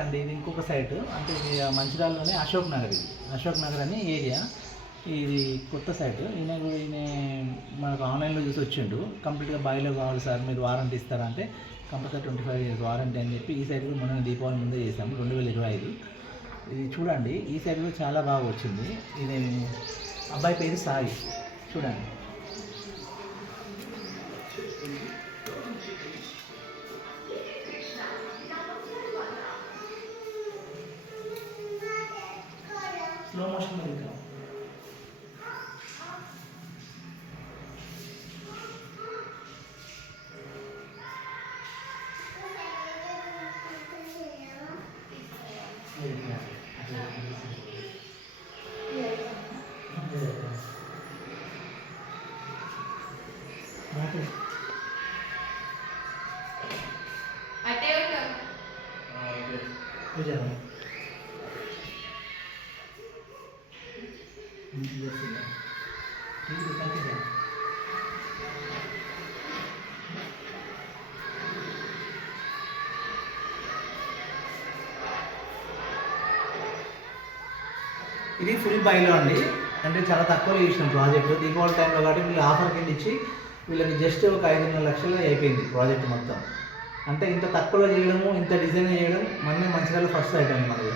అండి ఇది ఇంకొక సైట్ అంటే మంచిర్యాలలోనే అశోక్ నగర్. ఇది అశోక్ నగర్ అని ఏరియా. ఇది కొత్త సైట్. ఈయన మనకు ఆన్లైన్లో చూసి వచ్చిండు. కంప్లీట్గా బాయిలో కావాలి సార్, మీరు వారంటీ ఇస్తారా అంటే కంపల్సరీ 25 years వారంటీ అని చెప్పి ఈ సైడ్ కూడా మొన్న దీపావళి ముందే చేసాము 2025. ఇది చూడండి, ఈ సైడ్ కూడా చాలా బాగా వచ్చింది. ఇది అబ్బాయి పేరు సాయి. చూడండి, స్లో మోషన్ ఇంకా ఇది ఫుల్ బైలో అండి. అంటే చాలా తక్కువలో చేసిన ప్రాజెక్టు దీపావళి టైంలో కాబట్టి వీళ్ళు ఆఫర్ కింద ఇచ్చి వీళ్ళకి జస్ట్ ఒక 5-6 లక్షలు అయిపోయింది ప్రాజెక్ట్ మొత్తం. అంటే ఇంత తక్కువలో చేయడము, ఇంత డిజైన్ చేయడం మనమే మంచిర్యాలలో ఫస్ట్ ఐటమ్ మనది.